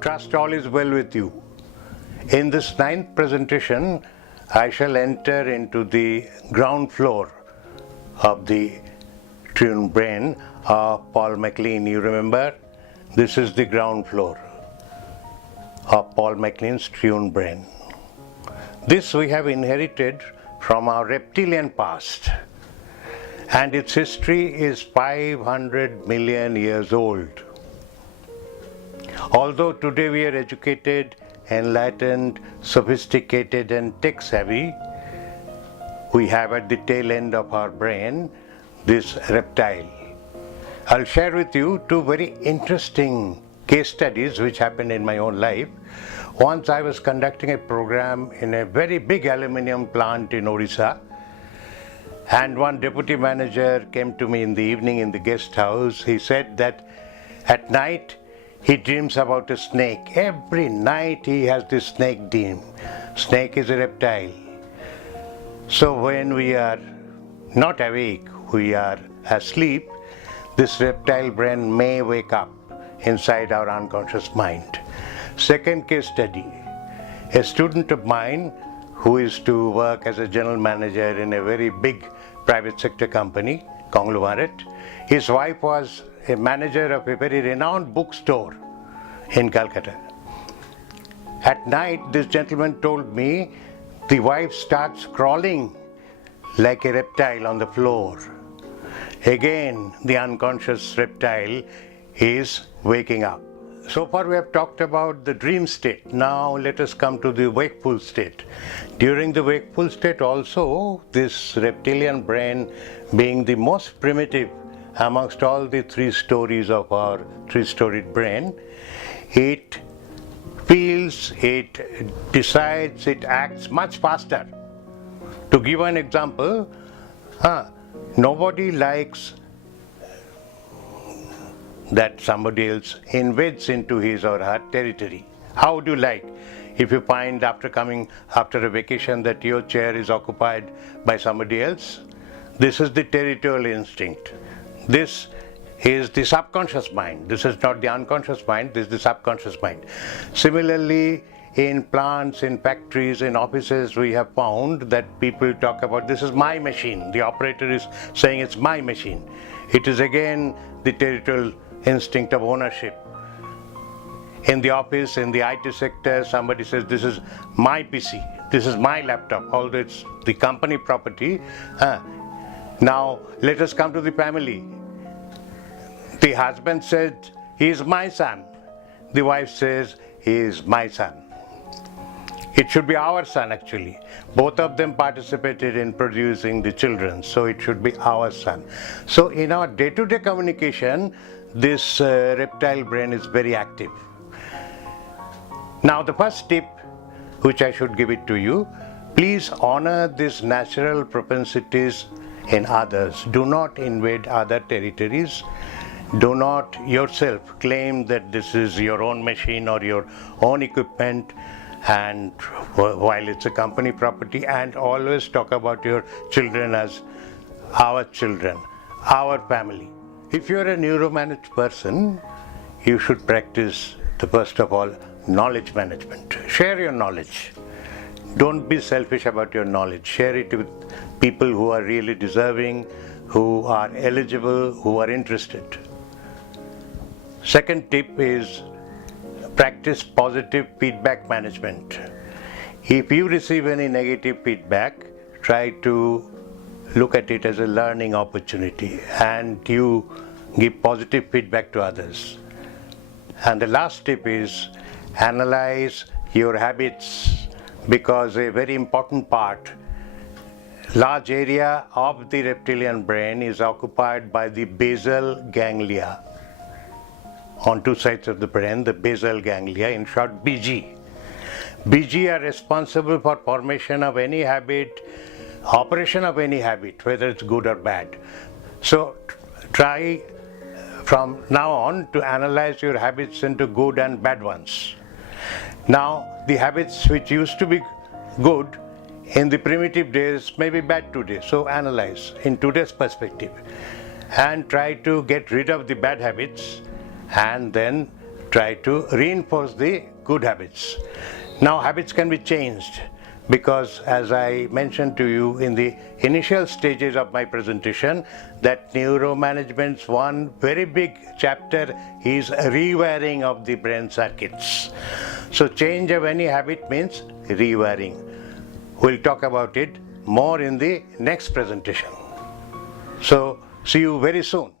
Trust all is well with you. In this ninth presentation, I shall enter into the ground floor of the triune brain of Paul MacLean. You remember? This is the ground floor of Paul MacLean's triune brain. This we have inherited from our reptilian past, and its history is 500 million years old. Although today we are educated, enlightened, sophisticated and tech-savvy, we have at the tail end of our brain this reptile. I'll share with you two very interesting case studies which happened in my own life. Once I was conducting a program in a very big aluminium plant in Odisha, and one deputy manager came to me in the evening in the guest house. He said that at night he dreams about a snake. Every night he has this snake dream. Snake is a reptile. So when we are not awake, we are asleep, this reptile brain may wake up inside our unconscious mind. Second case study, a student of mine who is to work as a general manager in a very big private sector company, conglomerate. His wife was a manager of a very renowned bookstore in Calcutta. At night, this gentleman told me the wife starts crawling like a reptile on the floor. Again, the unconscious reptile is waking up. So far we have talked about the dream state. Now let us come to the wakeful state. During the wakeful state also, this reptilian brain, being the most primitive amongst all the three stories of our three-storied brain, it feels, it decides, it acts much faster. To give an example, nobody likes that somebody else invades into his or her territory. How would you like if you find after a vacation that your chair is occupied by somebody else? This is the territorial instinct. This is the subconscious mind. This is not the unconscious mind, this is the subconscious mind. Similarly, in plants, in factories, in offices, we have found that people talk about, this is my machine. The operator is saying it's my machine. It is again the territorial instinct of ownership. In the office, in the IT sector, somebody says, this is my PC, this is my laptop, although it's the company property. Now, let us come to the family. The husband said, he is my son. The wife says, he is my son. It should be our son actually. Both of them participated in producing the children, so it should be our son. So in our day-to-day communication, this reptile brain is very active. Now the first tip, which I should give it to you, please honor these natural propensities in others. Do not invade other territories. Do not yourself claim that this is your own machine or your own equipment, and while it's a company property, and always talk about your children as our children, our family. If you're a neuro-managed person, you should practice, first of all, knowledge management. Share your knowledge. Don't be selfish about your knowledge. Share it with people who are really deserving, who are eligible, who are interested. Second tip is practice positive feedback management. If you receive any negative feedback, try to look at it as a learning opportunity and you give positive feedback to others. And the last tip is analyze your habits, because a very important part, large area of the reptilian brain is occupied by the basal ganglia. On two sides of the brain, the basal ganglia, in short BG. BG are responsible for formation of any habit, operation of any habit, whether it's good or bad. So try from now on to analyze your habits into good and bad ones. Now the habits which used to be good in the primitive days may be bad today, so analyze in today's perspective and try to get rid of the bad habits and then try to reinforce the good habits. Now, habits can be changed because, as I mentioned to you in the initial stages of my presentation, that neuromanagement's one very big chapter is rewiring of the brain circuits. So change of any habit means rewiring. We'll talk about it more in the next presentation. So see you very soon.